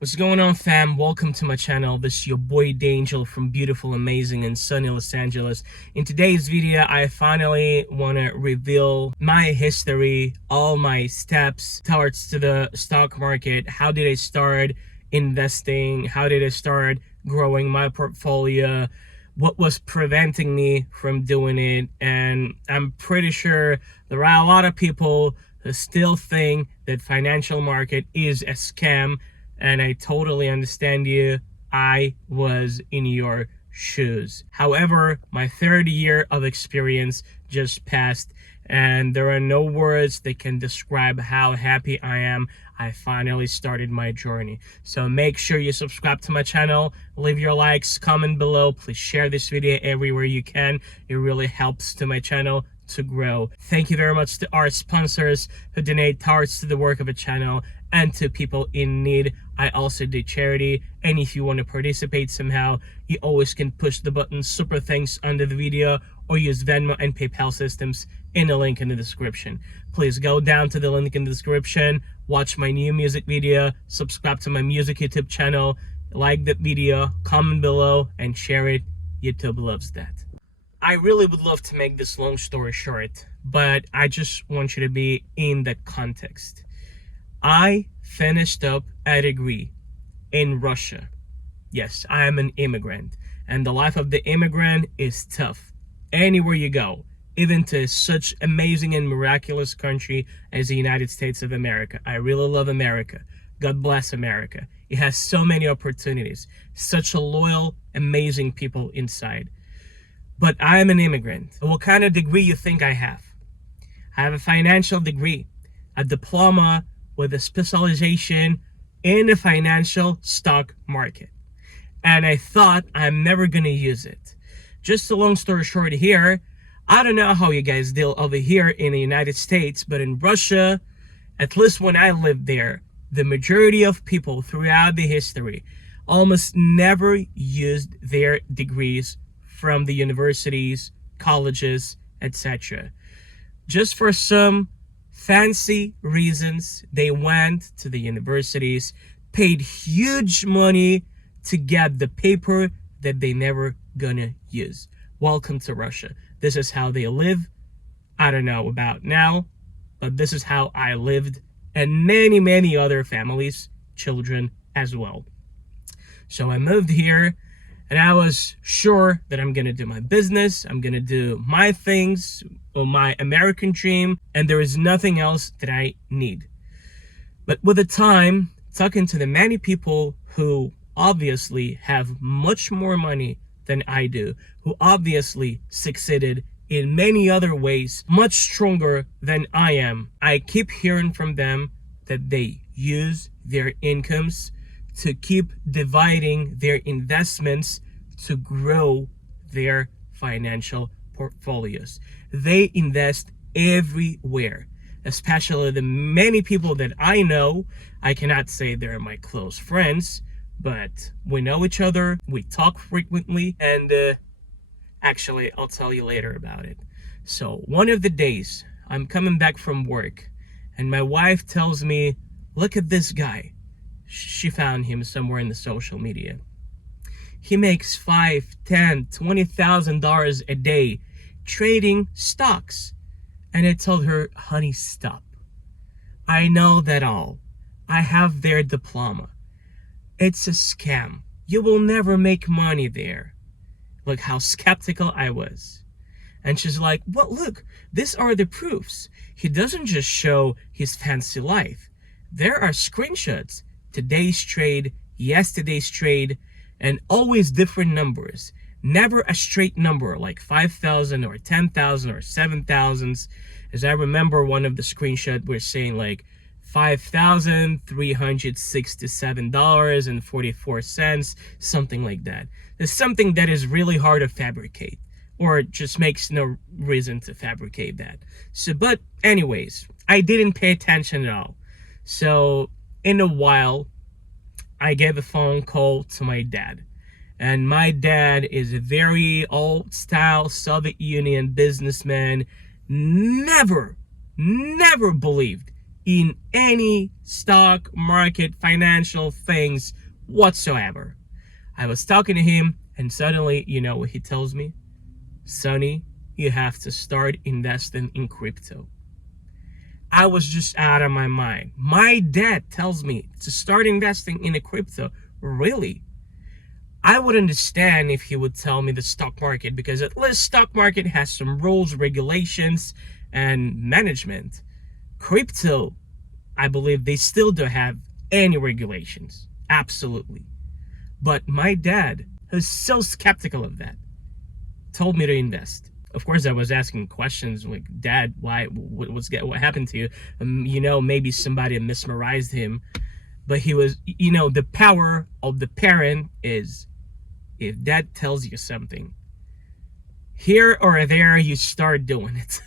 What's going on, fam? Welcome to my channel. This is your boy Dangel from beautiful, amazing, and sunny Los Angeles. In today's video, I finally want to reveal my history, all my steps towards to the stock market. How did I start investing? How did I start growing my portfolio? What was preventing me from doing it? And I'm pretty sure there are a lot of people who still think that financial market is a scam, and I totally understand you. I was in your shoes. However, my third year of experience just passed, and there are no words that can describe how happy I am. I finally started my journey. So make sure you subscribe to my channel, leave your likes, comment below. Please share this video everywhere you can. It really helps to my channel to grow. Thank you very much to our sponsors who donate towards to the work of a channel and to people in need. I also do charity, and if you want to participate somehow, you always can push the button super thanks under the video or use Venmo and PayPal systems in the link in the description. Please go down to the link in the description, watch my new music video, subscribe to my music YouTube channel, like that video, comment below, and share it. YouTube loves that. I really would love to make this long story short, but I just want you to be in the context. I finished up a degree in Russia. Yes, I am an immigrant, and the life of the immigrant is tough. Anywhere you go, even to such amazing and miraculous country as the United States of America. I really love America. God bless America. It has so many opportunities, such a loyal, amazing people inside. But I am an immigrant. What kind of degree you think I have? I have a financial degree, a diploma with a specialization in the financial stock market. And I thought I'm never going to use it. Just a long story short here, I don't know how you guys deal over here in the United States, but in Russia, at least when I lived there, the majority of people throughout the history almost never used their degrees from the universities, colleges, etc. Just for some fancy reasons, they went to the universities, paid huge money to get the paper that they never gonna use. Welcome to Russia. This is how they live. I don't know about now, but this is how I lived, and many other families, children as well. So I moved here, and I was sure that I'm gonna do my business, I'm gonna do my things, or my American dream, and there is nothing else that I need. But with the time, talking to the many people who obviously have much more money than I do, who obviously succeeded in many other ways, much stronger than I am, I keep hearing from them that they use their incomes to keep dividing their investments to grow their financial portfolios. They invest everywhere, especially the many people that I know. I cannot say they're my close friends, but we know each other, we talk frequently, and actually, I'll tell you later about it. So one of the days, I'm coming back from work, and my wife tells me, look at this guy. She found him somewhere in the social media. He makes $5, $10, $20,000 a day trading stocks. And I told her, honey, stop. I know that all. I have their diploma. It's a scam. You will never make money there. Look how skeptical I was. And she's like, well, look, these are the proofs. He doesn't just show his fancy life. There are screenshots. Today's trade, yesterday's trade, and always different numbers. Never a straight number like 5,000 or 10,000 or 7,000s. As I remember, one of the screenshots were saying like $5,367.44, something like that. It's something that is really hard to fabricate, or just makes no reason to fabricate that. So, but anyways, I didn't pay attention at all. So in a while, I gave a phone call to my dad. And my dad is a very old-style Soviet Union businessman. Never believed in any stock market financial things whatsoever. I was talking to him, and suddenly, you know what he tells me? Sonny, you have to start investing in crypto. I was just out of my mind. My dad tells me to start investing in a crypto. Really? I would understand if he would tell me the stock market, because at least stock market has some rules, regulations, and management. Crypto, I believe they still don't have any regulations. Absolutely. But my dad, who's so skeptical of that, told me to invest. Of course, I was asking questions like, Dad, why? What happened to you? Maybe somebody mesmerized him. But he was, the power of the parent is, if dad tells you something, here or there, you start doing it.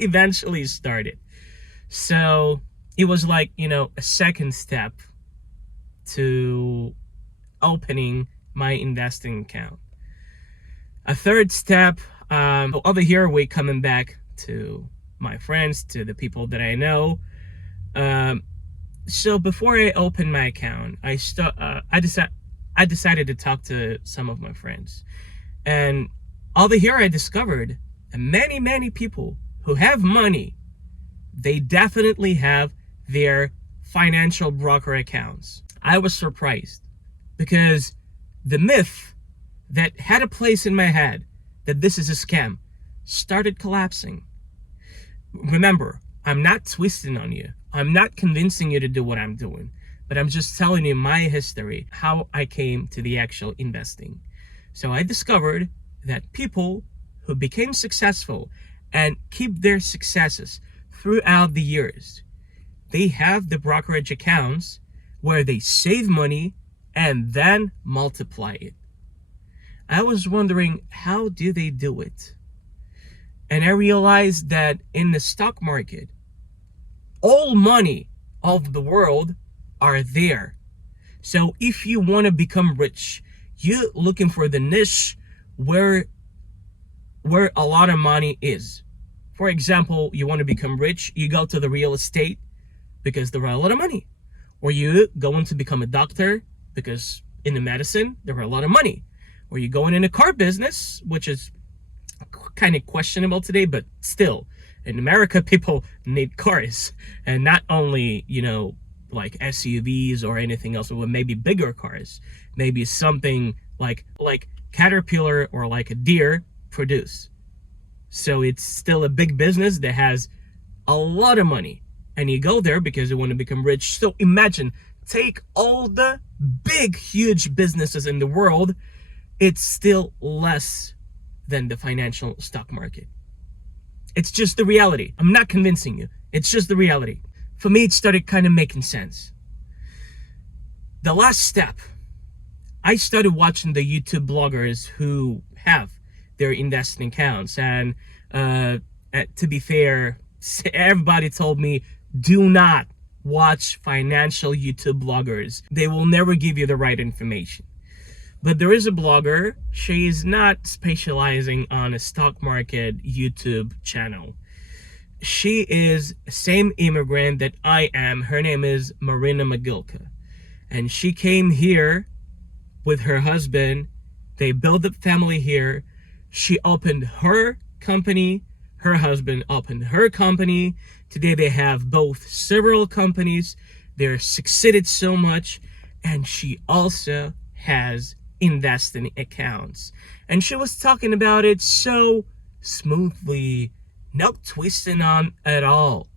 Eventually started. So it was like, a second step to opening my investing account. A third step, over here, we coming back to my friends, to the people that I know. So before I opened my account, I decided to talk to some of my friends. And over here, I discovered many people who have money, they definitely have their financial broker accounts. I was surprised because the myth that had a place in my head that this is a scam started collapsing. Remember, I'm not twisting on you. I'm not convincing you to do what I'm doing, but I'm just telling you my history, how I came to the actual investing. So I discovered that people who became successful and keep their successes throughout the years, they have the brokerage accounts where they save money and then multiply it. I was wondering, how do they do it? And I realized that in the stock market, all money of the world are there. So if you want to become rich, you're looking for the niche where a lot of money is. For example, you want to become rich, you go to the real estate because there are a lot of money. Or you going to become a doctor because in the medicine, there are a lot of money. Or you're going in a car business, which is kind of questionable today, but still, in America, people need cars. And not only, like SUVs or anything else, or maybe bigger cars. Maybe something like Caterpillar or like a Deere produce. So it's still a big business that has a lot of money. And you go there because you want to become rich. So imagine, take all the big, huge businesses in the world, it's still less than the financial stock market. It's just the reality. I'm not convincing you. It's just the reality. For me, it started kind of making sense. The last step, I started watching the YouTube bloggers who have their investing accounts. And to be fair, everybody told me, do not watch financial YouTube bloggers. They will never give you the right information. But there is a blogger. She is not specializing on a stock market YouTube channel. She is the same immigrant that I am. Her name is Marina Magilka. And she came here with her husband. They built a family here. She opened her company. Her husband opened her company. Today they have both several companies. They're succeeded so much. And she also has investing accounts. And she was talking about it so smoothly, no twisting on at all.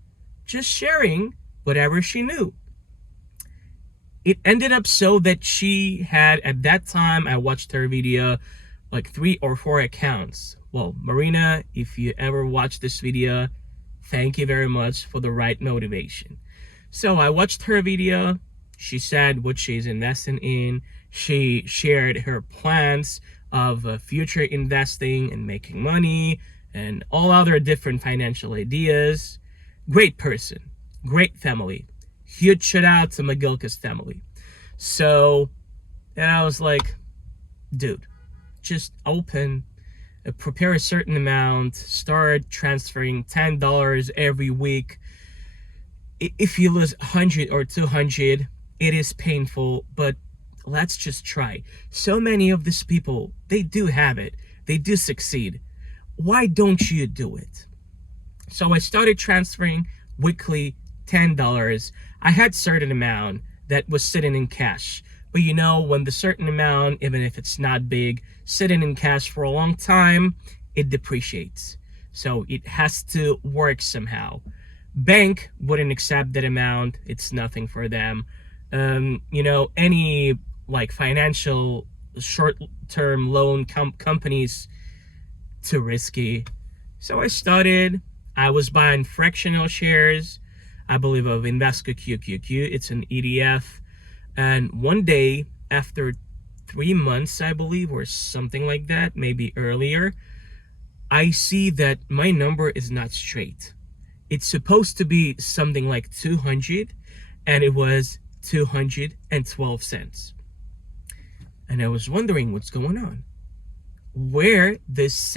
Just sharing whatever she knew. It ended up so that she had, at that time, I watched her video, like 3 or 4 accounts. Well, Marina, if you ever watch this video, thank you very much for the right motivation. So I watched her video. She said what she's investing in. She shared her plans of future investing and making money and all other different financial ideas. Great person, great family. Huge shout out to Magilka's family. So, and I was like, dude, just prepare a certain amount, start transferring $10 every week. If you lose 100 or 200, it is painful, but let's just try. So many of these people, they do have it. They do succeed. Why don't you do it? So I started transferring weekly $10. I had certain amount that was sitting in cash. But you know, when the certain amount, even if it's not big, sitting in cash for a long time, it depreciates. So it has to work somehow. Bank wouldn't accept that amount. It's nothing for them. You know, any like financial short-term loan companies, too risky. So I was buying fractional shares, I believe, of Invesco QQQ. It's an ETF. And one day, after 3 months, I believe, or something like that, maybe earlier, I see that my number is not straight. It's supposed to be something like 200, and it was 212 cents. And I was wondering what's going on, where this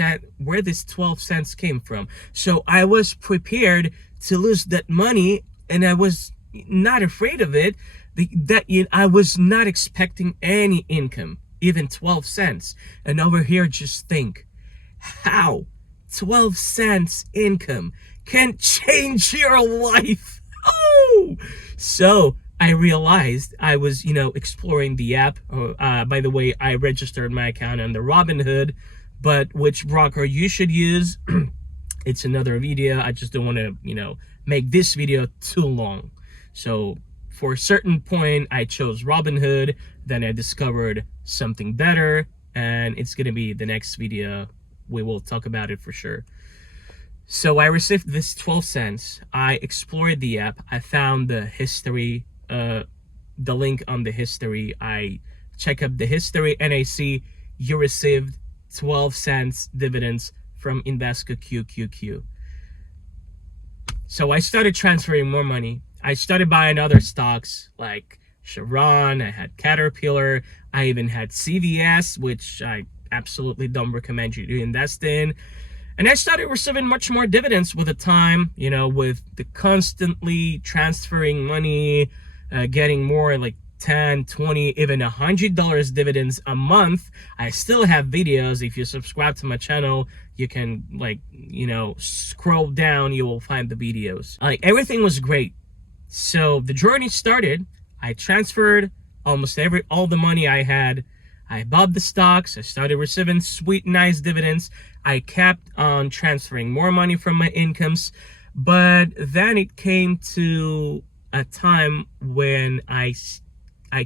12 cents came from. So I was prepared to lose that money, and I was not afraid of it. I was not expecting any income, even 12 cents. And over here, just think, how 12 cents income can change your life. Oh, so I realized I was, exploring the app. By the way, I registered my account on the Robinhood, but which broker you should use, it's another video. I just don't want to, make this video too long. So for a certain point, I chose Robinhood. Then I discovered something better, and it's going to be the next video. We will talk about it for sure. So I received this 12 cents. I explored the app. I found the history, the link on the history. I check up the history, and I see you received 12 cents dividends from Invesco QQQ. So I started transferring more money. I started buying other stocks like Chevron. I had Caterpillar. I even had CVS, which I absolutely don't recommend you to invest in. And I started receiving much more dividends with the time, with the constantly transferring money, getting more like 10, 20, even $100 dividends a month. I still have videos. If you subscribe to my channel, you can scroll down, you will find the videos. Like, everything was great. So the journey started. I transferred almost all the money I had. I bought the stocks. I started receiving sweet, nice dividends. I kept on transferring more money from my incomes. But then it came to a time when I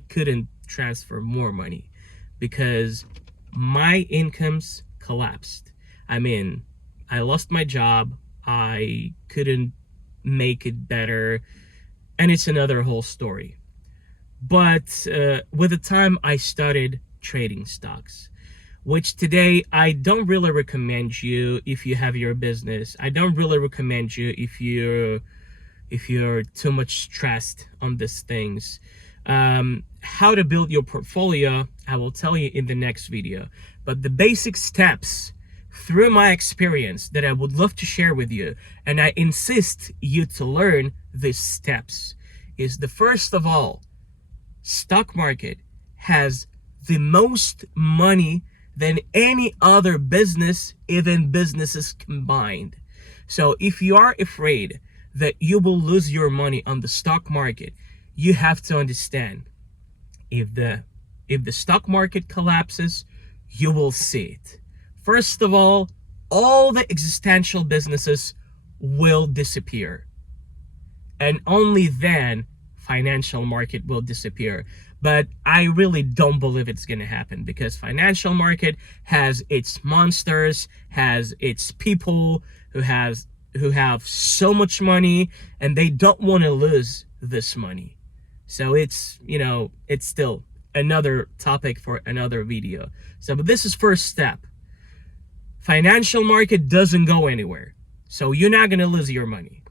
couldn't transfer more money because my incomes collapsed. I mean, I lost my job. I couldn't make it better. And it's another whole story. But with the time, I started trading stocks, which today I don't really recommend you if you have your business. I don't really recommend you if you're too much stressed on these things. How to build your portfolio, I will tell you in the next video. But the basic steps through my experience that I would love to share with you, and I insist you to learn these steps, is the first of all, stock market has the most money than any other business, even businesses combined. So if you are afraid that you will lose your money on the stock market, you have to understand, if the stock market collapses, you will see it. First of all the existential businesses will disappear. And only then financial market will disappear. But I really don't believe it's going to happen, because financial market has its monsters, has its people who have so much money, and they don't want to lose this money. So it's still another topic for another video. So, but this is first step. Financial market doesn't go anywhere. So you're not going to lose your money.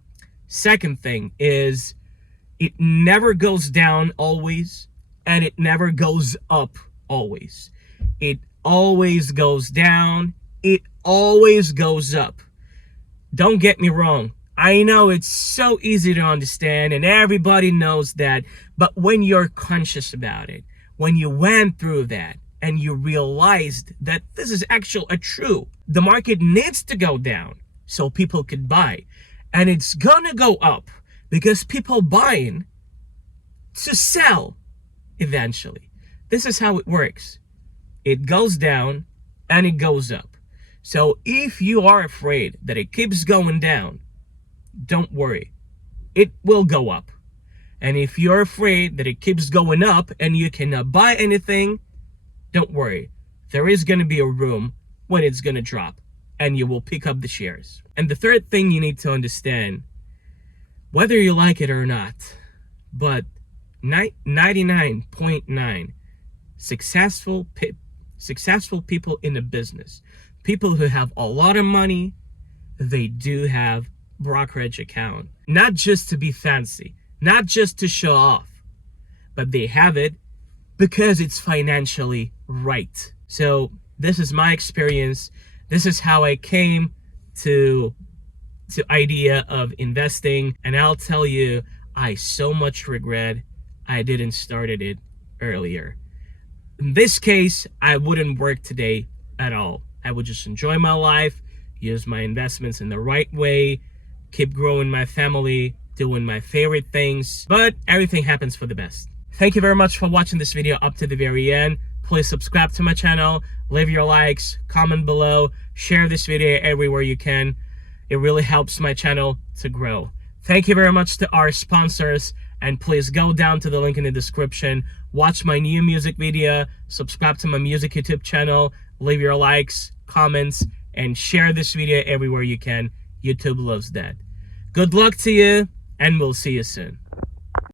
Second thing is, it never goes down always, and it never goes up always. It always goes down. It always goes up. Don't get me wrong. I know it's so easy to understand and everybody knows that, but when you're conscious about it, when you went through that and you realized that this is actually a true, the market needs to go down so people could buy, and it's gonna go up because people buying to sell eventually. This is how it works. It goes down and it goes up. So if you are afraid that it keeps going down, don't worry, it will go up. And if you're afraid that it keeps going up and you cannot buy anything, don't worry, there is going to be a room when it's going to drop and you will pick up the shares. And the third thing you need to understand, whether you like it or not, but 99.9 successful people in the business, people who have a lot of money, they do have brokerage account, not just to be fancy, not just to show off, but they have it because it's financially right. So this is my experience. This is how I came to idea of investing, and I'll tell you, I so much regret I didn't started it earlier. In this case, I wouldn't work today at all. I would just enjoy my life, use my investments in the right way, keep growing my family, doing my favorite things, but everything happens for the best. Thank you very much for watching this video up to the very end. Please subscribe to my channel, leave your likes, comment below, share this video everywhere you can. It really helps my channel to grow. Thank you very much to our sponsors, and please go down to the link in the description, watch my new music video, subscribe to my music YouTube channel, leave your likes, comments, and share this video everywhere you can. YouTube loves that. Good luck to you, and we'll see you soon.